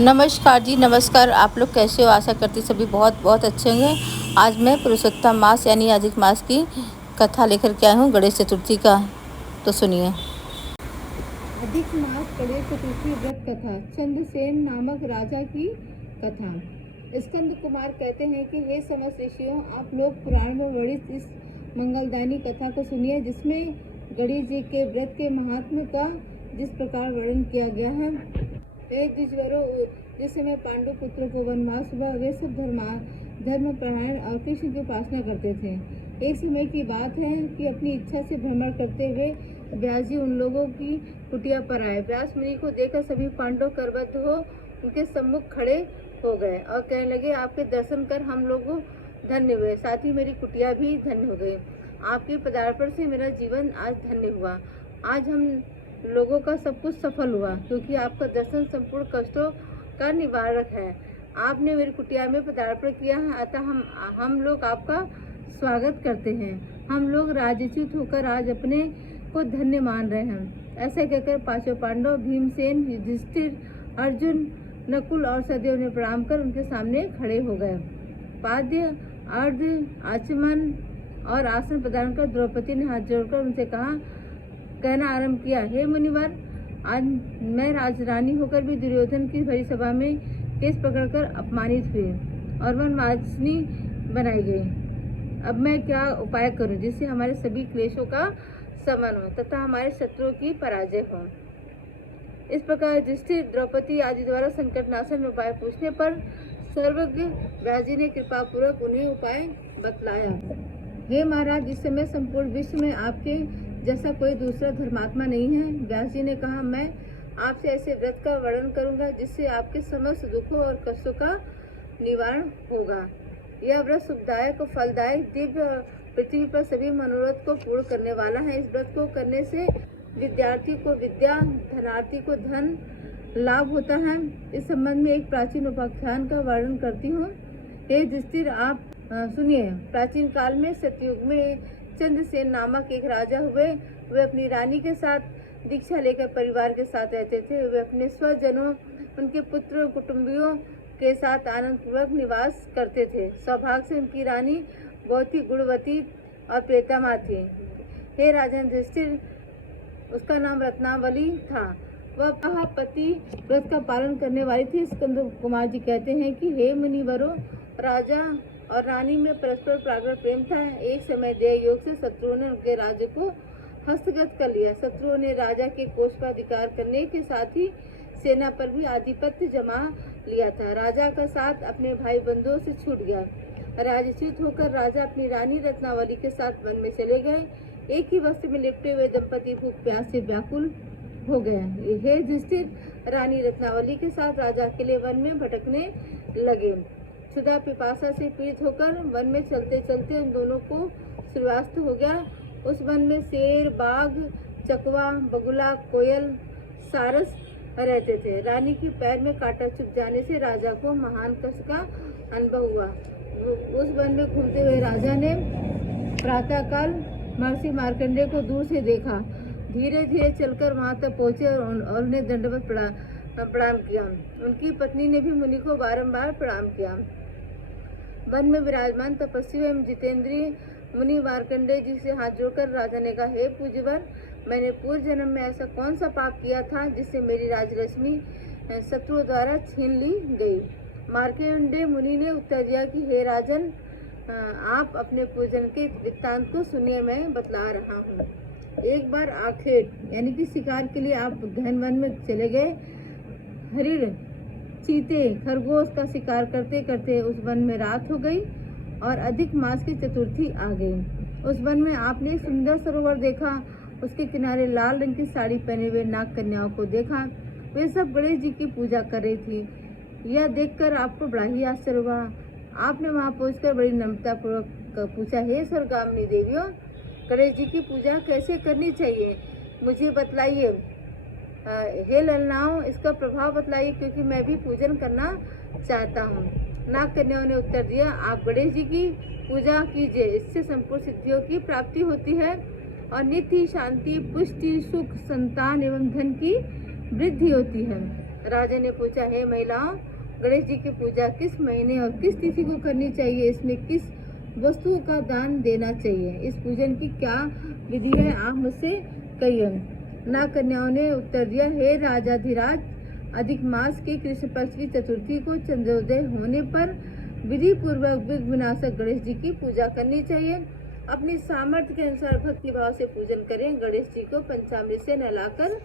नमस्कार जी, नमस्कार। आप लोग कैसे हो? आशा करती सभी बहुत बहुत अच्छे होंगे। आज मैं पुरुषोत्तम मास यानी अधिक मास की कथा लेकर के आई हूँ, गणेश चतुर्थी का। तो सुनिए। अधिक मास गणेश चतुर्थी व्रत कथा, चंद्रसेन नामक राजा की कथा। स्कंद कुमार कहते हैं कि हे समस्त ऋषियों, आप लोग पुराण में वर्णित इस मंगलदायी कथा को सुनिए, जिसमें गणेश जी के व्रत के महात्म्य का जिस प्रकार वर्णन किया गया है। एक द्विजवरों जिस समय पांडु पुत्रों को वनवास हुआ, वे सब धर्म परायण और कृष्ण की उपासना करते थे। एक समय की बात है कि अपनी इच्छा से भ्रमण करते हुए व्यास जी उन लोगों की कुटिया पर आए। व्यास मुनि को देखकर सभी पांडव करबद्ध हो उनके सम्मुख खड़े हो गए और कहने लगे, आपके दर्शन कर हम लोग धन्य हुए, साथ ही मेरी कुटिया भी धन्य हो गई। आपके पदार्पण से मेरा जीवन आज धन्य हुआ। आज हम लोगों का सब कुछ सफल हुआ, क्योंकि आपका दर्शन संपूर्ण कष्टों का निवारक है। आपने मेरी कुटिया में पदार्पण किया है, अतः हम लोग आपका स्वागत करते हैं। हम लोग राजच्युत होकर आज अपने को धन्य मान रहे हैं। ऐसे कहकर पांचों पांडव भीमसेन, युधिष्ठिर, अर्जुन, नकुल और सहदेव ने प्रणाम कर उनके सामने खड़े हो गए। पाद्य, अर्घ्य, आचमन और आसन प्रदान कर द्रौपदी ने हाथ जोड़कर उनसे कहना आरंभ किया, हे मुनिवर, आज मैं राजरानी होकर भी दुर्योधन की भरी सभा में केस पकड़कर अपमानित हुई और वनवासिनी बनाई गई। अब मैं क्या उपाय करूं जिससे हमारे सभी क्लेशों का शमन हो तथा हमारे शत्रुओं की पराजय हो। इस प्रकार युधिष्ठिर, द्रौपदी आदि द्वारा संकटनाशन में उपाय पूछने पर सर्वज्ञ व्यास जी ने कृपा पूर्वक उन्हें उपाय बतलाया। हे महाराज, इस समय संपूर्ण विश्व में आपके जैसा कोई दूसरा धर्मात्मा नहीं है। व्यास जी ने कहा, मैं आपसे ऐसे व्रत का वर्णन करूंगा जिससे आपके समस्त दुखों और कष्टों का निवारण होगा। यह व्रत सुखदायक और फलदायक, दिव्य और पृथ्वी पर सभी मनोरथ को पूर्ण करने वाला है। इस व्रत को करने से विद्यार्थी को विद्या, धनार्थी को धन लाभ होता है। इस संबंध में एक प्राचीन उपाख्यान का वर्णन करती हूँ। हे युधिष्ठिर, आप सुनिए। प्राचीन काल में सतयुग में चंद्रसेन नामक एक राजा हुए। वे अपनी रानी के साथ दीक्षा लेकर परिवार के साथ रहते थे। वे अपने स्वजनों, उनके पुत्र कुटुंबियों के साथ आनंद पूर्वक निवास करते थे। सौभाग्य से उनकी रानी बहुत ही गुणवती और प्रियतमा थी। हे राजन युधिष्ठिर, उसका नाम रत्नावली था। वह पति व्रत का पालन करने वाली थी। स्कंद कुमार जी कहते हैं कि हे मुनिवरों, राजा और रानी में परस्पर प्राकृत प्रेम था। एक समय देव योग से शत्रुओं ने उनके राज्य को हस्तगत कर लिया। शत्रुओं ने राजा के कोष पर अधिकार करने के साथ ही सेना पर भी आधिपत्य जमा लिया था। राजा का साथ अपने भाई बंधुओं से छूट गया। राजच्युत होकर राजा अपनी रानी रत्नावली के साथ वन में चले गए। एक ही वस्त्र में लिपटे हुए दंपति भूख प्यास से व्याकुल हो गए। हे युधिष्ठिर, रानी रत्नावली के साथ राजा अकेले वन में भटकने लगे। क्षुधा पिपासा से पीड़ित होकर वन में चलते चलते उन दोनों को सूर्यास्त हो गया। उस वन में शेर, बाघ, चकवा, बगुला, कोयल, सारस रहते थे। रानी की पैर में कांटा चुभ जाने से राजा को महान कष्ट का अनुभव हुआ। उस वन में घूमते हुए राजा ने प्रातःकाल महर्षि मार्कंडेय को दूर से देखा। धीरे धीरे चलकर वहां तक पहुंचे और उन्हें दंडवत प्रणाम किया। उनकी पत्नी ने भी मुनि को बारंबार प्रणाम किया। वन में विराजमान तपस्वी एवं जितेंद्रीय मुनि मार्कंडेय जी से हाथ जोड़कर राजा ने कहा, हे पूज्यवर, मैंने पूर्व जन्म में ऐसा कौन सा पाप किया था जिससे मेरी राजरश्मि शत्रुओं द्वारा छीन ली गई। मार्कंडेय मुनि ने उत्तर दिया कि हे राजन, आप अपने पूजन के वृत्तांत को सुनिए, मैं बतला रहा हूँ। एक बार आखेट यानी कि शिकार के लिए आप गहन वन में चले गए। हरिण, चीते, खरगोश का शिकार करते करते उस वन में रात हो गई और अधिक मास की चतुर्थी आ गई। उस वन में आपने एक सुंदर सरोवर देखा। उसके किनारे लाल रंग की साड़ी पहने हुए नाग कन्याओं को देखा। वे सब गणेश जी की पूजा कर रही थी। यह देखकर आपको बड़ा ही आश्चर्य हुआ। आपने वहां पहुंचकर बड़ी नम्रता पूर्वक पूछा, हे स्वर्गामिनी देवियों, गणेश जी की पूजा कैसे करनी चाहिए, मुझे बतलाइए। हे ललनाओं, इसका प्रभाव बतलाइए, क्योंकि मैं भी पूजन करना चाहता हूँ। नाग कन्याओं ने उत्तर दिया, आप गणेश जी की पूजा कीजिए, इससे संपूर्ण सिद्धियों की प्राप्ति होती है और नित्य शांति, पुष्टि, सुख, संतान एवं धन की वृद्धि होती है। राजा ने पूछा, हे महिलाओं, गणेश जी की पूजा किस महीने और किस तिथि को करनी चाहिए? इसमें किस वस्तु का दान देना चाहिए? इस पूजन की क्या विधि है? आप मुझसे कहिए। नाग कन्याओं ने उत्तर दिया, हे राजाधिराज, अधिक मास की कृष्ण पक्ष की चतुर्थी को चंद्रोदय होने पर विधि पूर्वक विघ्न विनाशक गणेश जी की पूजा करनी चाहिए। अपनी सामर्थ्य के अनुसार भक्ति भाव से पूजन करें। गणेश जी को पंचामृत से नहलाकर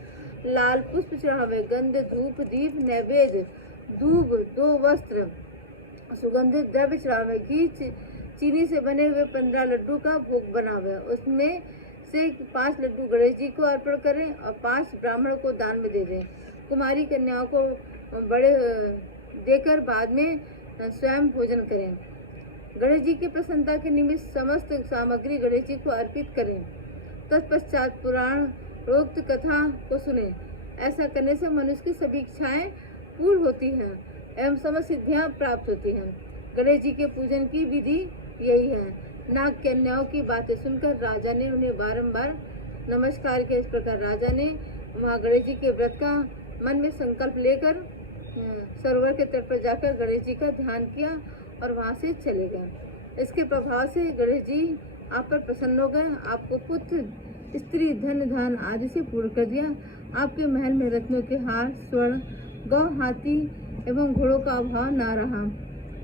लाल पुष्प चढ़ावे, गंध, धूप, दीप, नैवेद्य, दूब, 2 वस्त्र, सुगंधित द्रव्य चढ़ावे, घी, चीनी से बने हुए 15 लड्डू का भोग बनावे। उसमें से 5 लड्डू गणेश जी को अर्पण करें और 5 ब्राह्मण को दान में दे दें। कुमारी कन्याओं को बड़े देकर बाद में स्वयं भोजन करें। गणेश जी की प्रसन्नता के निमित्त समस्त सामग्री गणेश जी को अर्पित करें। तत्पश्चात पुराण प्रोक्त कथा को सुने। ऐसा करने से मनुष्य की सभी इच्छाएं पूर्ण होती हैं एवं समस्त सिद्धियां प्राप्त होती हैं। गणेश जी के पूजन की विधि यही है। नाग कन्याओं की बातें सुनकर राजा ने उन्हें बारंबार नमस्कार किया। इस प्रकार राजा ने वहाँ गणेश जी के व्रत का मन में संकल्प लेकर सरोवर के तट पर जाकर गणेश जी का ध्यान किया और वहाँ से चले गए। इसके प्रभाव से गणेश जी आप पर प्रसन्न हो गए, आपको पुत्र, स्त्री, धन, धान आदि से पूर्ण कर दिया। आपके महल में रत्नों के हार, स्वर्ण, गौ, हाथी एवं घोड़ों का अभाव ना रहा।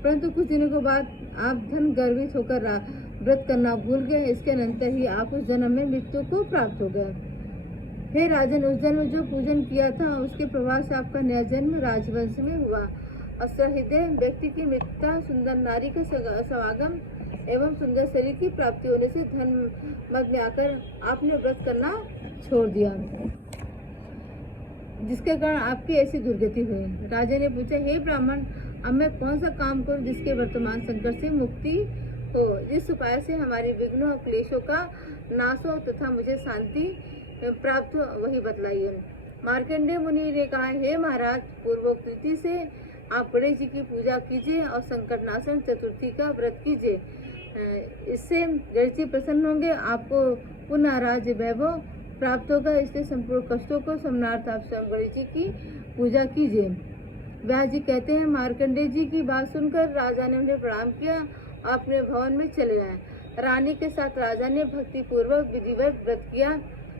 परंतु कुछ दिनों के बाद आप धन गर्वित होकर व्रत करना भूल गए। इसके अनंतर ही आप उस जन्म में मृत्यु को प्राप्त हो गए। हे राजन, उस जन्म जो पूजन किया था उसके प्रभाव से आपका नया जन्म राजवंश में हुआ। असहृदय व्यक्ति की मृत्यु, सुंदर नारी का समागम एवं सुंदर शरीर की प्राप्ति होने से धन मद में आकर आपने व्रत करना छोड़ दिया, जिसके कारण आपकी ऐसी दुर्गति हुई। राजा ने पूछा, हे ब्राह्मण, अब मैं कौन सा काम करूं जिसके वर्तमान संकट से मुक्ति हो, जिस उपाय से हमारी विघ्नों और क्लेशों का नाश हो तथा मुझे शांति प्राप्त हो, वही बतलाइए। मार्कंडेय मुनि ने कहा, हे महाराज, पूर्वोक्त रीति से आप गणेश जी की पूजा कीजिए और संकटनाशन चतुर्थी का व्रत कीजिए। इससे गणेश जी प्रसन्न होंगे, आपको पुनः राज्य वैभव प्राप्त होगा। इसलिए संपूर्ण कष्टों को समनार्थ आप स्वयं गणेश जी की पूजा कीजिए। व्यास जी कहते हैं, मार्कंडेय जी की बात सुनकर राजा ने उन्हें प्रणाम किया और अपने भवन में चले आए। रानी के साथ राजा ने भक्ति पूर्वक विधिवत व्रत किया।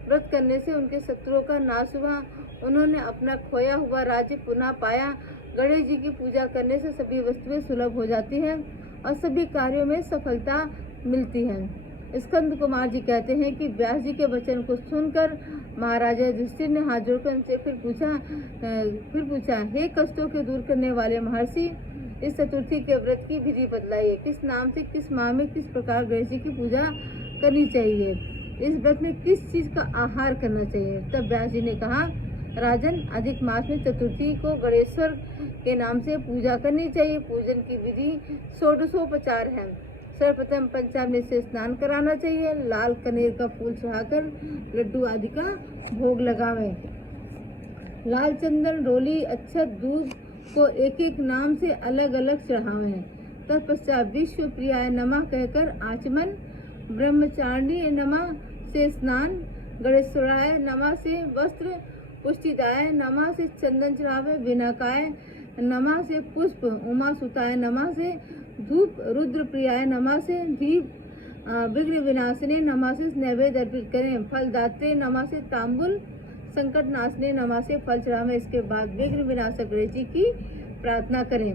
व्रत करने से उनके शत्रुओं का नाश हुआ। उन्होंने अपना खोया हुआ राज्य पुनः पाया। गणेश जी की पूजा करने से सभी वस्तुएं सुलभ हो जाती हैं और सभी कार्यों में सफलता मिलती है। स्कंद कुमार जी कहते हैं कि व्यास जी के वचन को सुनकर महाराजा युधिष्ठिर ने हाथ जोड़कर उनसे फिर पूछा, हे कष्टों के दूर करने वाले महर्षि, इस चतुर्थी के व्रत की विधि बतलाइए। किस नाम से, किस माह में, किस प्रकार गणेश जी की पूजा करनी चाहिए? इस व्रत में किस चीज का आहार करना चाहिए? तब व्यास जी ने कहा, राजन, अधिक मास में चतुर्थी को गणेश्वर के नाम से पूजा करनी चाहिए। पूजन की विधि षोडशोपचार है। सर्वप्रथम पंचामृत से स्नान कराना चाहिए। लाल कनेर का फूल चढ़ाकर लड्डू आदि का भोग लगावे। लाल चंदन, रोली, अक्षत, दूध को एक एक नाम से अलग अलग चढ़ावे। तत्पश्चात विश्व प्रियाय नमः कहकर आचमन, ब्रह्मचारिणी नमः से स्नान, गणेश्वराय नमः से वस्त्र, पुष्टिदाय नमः से चंदन चढ़ावे, विनाकाय नमः से पुष्प, उमा सुताय नमः से धूप, रुद्र प्रियाय नमः से दीप, विघ्न विनाशने नमः से नैवेद्य अर्पित करें। फलदात्रे नमः से तांबुल, संकट नाशने नमः से फल चढ़ावे। इसके बाद विघ्न विनाशक गणेश जी की प्रार्थना करें।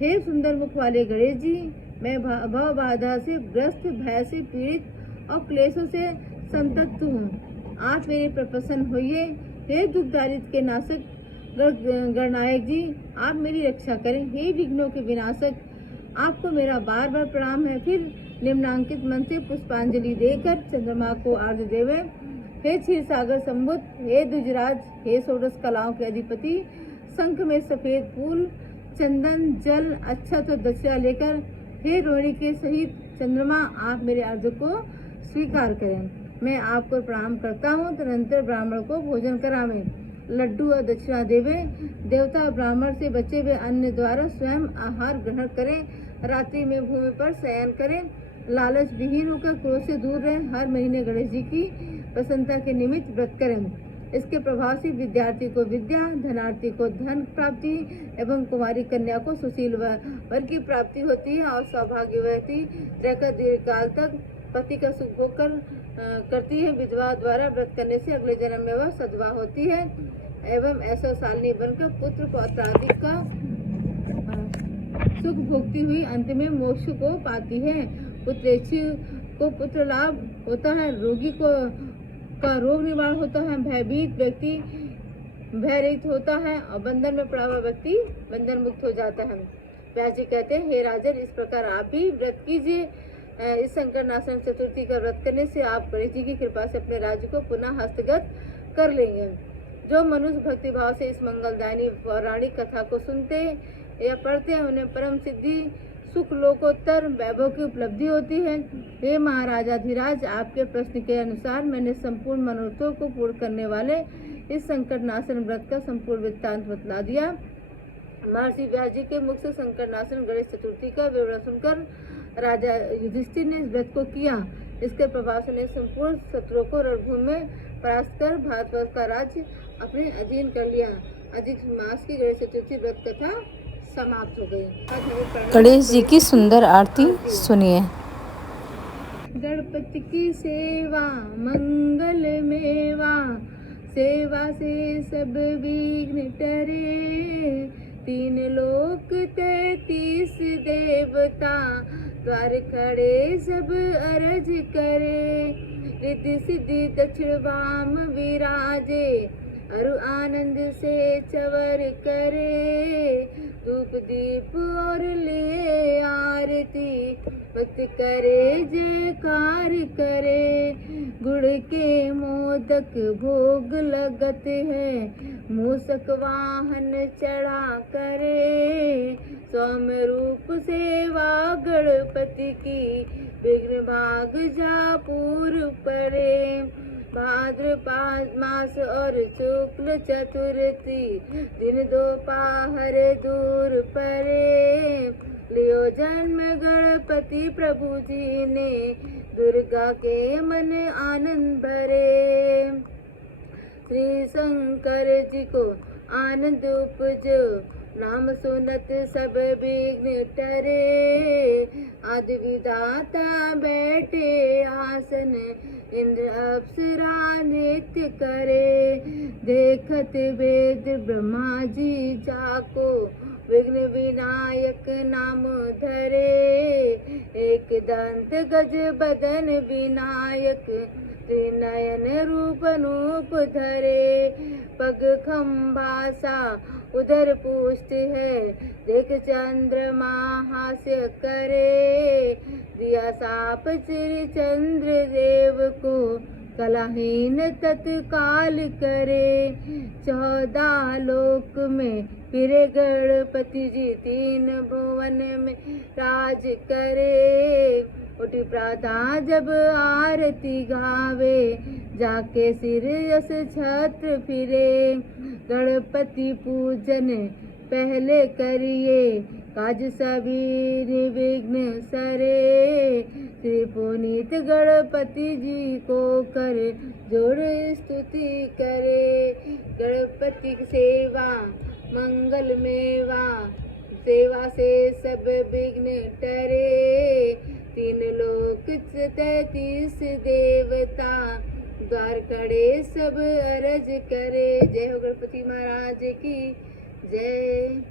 हे सुंदर मुख वाले गणेश जी, मैं भव बाधा से ग्रस्त, भय से पीड़ित और क्लेशों से संतप्त हूँ। आप मेरे पर प्रसन्न होइए। हे दुख दारिद्र्य के नाशक गणनायक जी, आप मेरी रक्षा करें। हे विघ्नों के विनाशक, आपको मेरा बार बार प्रणाम है। फिर निम्नांकित मन से पुष्पांजलि देकर चंद्रमा को आर्घ्य देवे। हे क्षीर सागर संबुद्ध, हे द्विजराज, हे षोडश कलाओं के अधिपति, शंख में सफेद फूल, चंदन, जल, अक्षत और दक्षिणा लेकर हे रोहिणी के सहित चंद्रमा, आप मेरे अर्घ्य को स्वीकार करें। मैं आपको प्रणाम करता हूँ। तदनंतर ब्राह्मण को भोजन करावें, लड्डू और दक्षिणा देवे। देवता ब्राह्मण से बचे हुए अन्न द्वारा स्वयं आहार ग्रहण करें। रात्रि में भूमि पर शयन करें। लालच विहीन होकर क्रोध से दूर रहें। हर महीने गणेश जी की प्रसन्नता के निमित्त व्रत करें। इसके प्रभाव से विद्यार्थी को विद्या, धनार्थी को धन प्राप्ति एवं कुमारी कन्या को सुशील वर की प्राप्ति होती है और सौभाग्यवती रहकर दीर्घकाल तक पति का सुख भोग करती है। विधवा द्वारा व्रत करने से अगले जन्म में वह सधवा होती है एवं ऐश्वर्यशालिनी बनकर पुत्र पौत्रादि का सुख भोगती हुई अंत में मोक्ष को पाती है। पुत्रेच्छी को पुत्र लाभ होता है, रोगी को का रोग निवारण होता है, भयभीत व्यक्ति भयरहित होता है और बंधन में पड़ा हुआ व्यक्ति बंधन मुक्त हो जाता है। व्यास जी कहते हैं, हे राजन, इस प्रकार आप भी व्रत कीजिए। इस संकट नाशन चतुर्थी का व्रत करने से आप गणेश जी की कृपा से अपने राज्य को पुनः हस्तगत कर लेंगे। जो मनुष्य भक्ति भाव से इस मंगलदायिनी पौराणिक कथा को सुनते या पढ़ते हैं, उन्हें परम सिद्धि, सुख, लोकोत्तर वैभव की उपलब्धि होती है। हे महाराजाधिराज, आपके प्रश्न के अनुसार मैंने संपूर्ण मनोरथों को पूर्ण करने वाले इस संकट नाशन व्रत का संपूर्ण वृत्तांत बतला दिया। महर्षि व्यास जी के मुख से संकट नाशन गणेश चतुर्थी का विवरण सुनकर राजा युधिष्ठिर ने इस व्रत को किया। इसके प्रभाव से संपूर्ण शत्रुओं को रणभूमि में परास्त कर भारतवर्ष का राज्य अपने अधीन कर लिया। अधिक मास की गणेश चतुर्थी व्रत कथा समाप्त हो गई। गणेश जी की सुंदर आरती सुनिए। गणपति की सेवा मंगल मेवा, सेवा से सब विघ्न टरे। 3 लोक 33 देवता, द्वार खड़े सब अरज करे। रिद्धि सिद्धि दक्षिण वाम विराजे, अरु आनंद से चवर करे। धूप दीप और लिए आरती, भक्त करे जयकार करे। गुड़ के मोदक भोग लगत है, मूषक वाहन चढ़ा करे। सौम्य रूप सेवा गणपति की, विघ्न भाग जा पूर्व परे। भाद्रपद मास और शुक्ल चतुर्थी, दिन दोपहर दूर परे। लियो जन्म गणपति प्रभु जी ने, दुर्गा के मन आनंद भरे। श्री शंकर जी को आनंद उपजो, नाम सुनत सब विघ्न टरे। आदि विधाता बैठे आसन, इंद्र अप्सरा नृत्य करे। देखत वेद ब्रह्मा जी जाको, विघ्न विनायक नाम धरे। एक दंत गज बदन विनायक, त्रिनयन रूप नूप धरे। पग खम्भा सा उधर पुष्ट है, देख चंद्रमा हास्य करे। दिया साप श्री चंद्र देव को, कलाहीन तत्काल करे। 14 लोक में फिरे गणपति जी, 3 भुवन में राज करे। उठी प्रातः जब आरती गावे, जाके सिर यश छत्र फिरे। गणपति पूजन पहले करिए, काज सभी निर्विघ्न सरे। श्री पुनीत गणपति जी को कर जोड़ स्तुति करे। गणपति की सेवा मंगल मेवा, सेवा से सब विघ्न टरे। 3 लोक 33 देवता, द्वार खड़े सब अरज करे। जय हो गणपति महाराज की जय।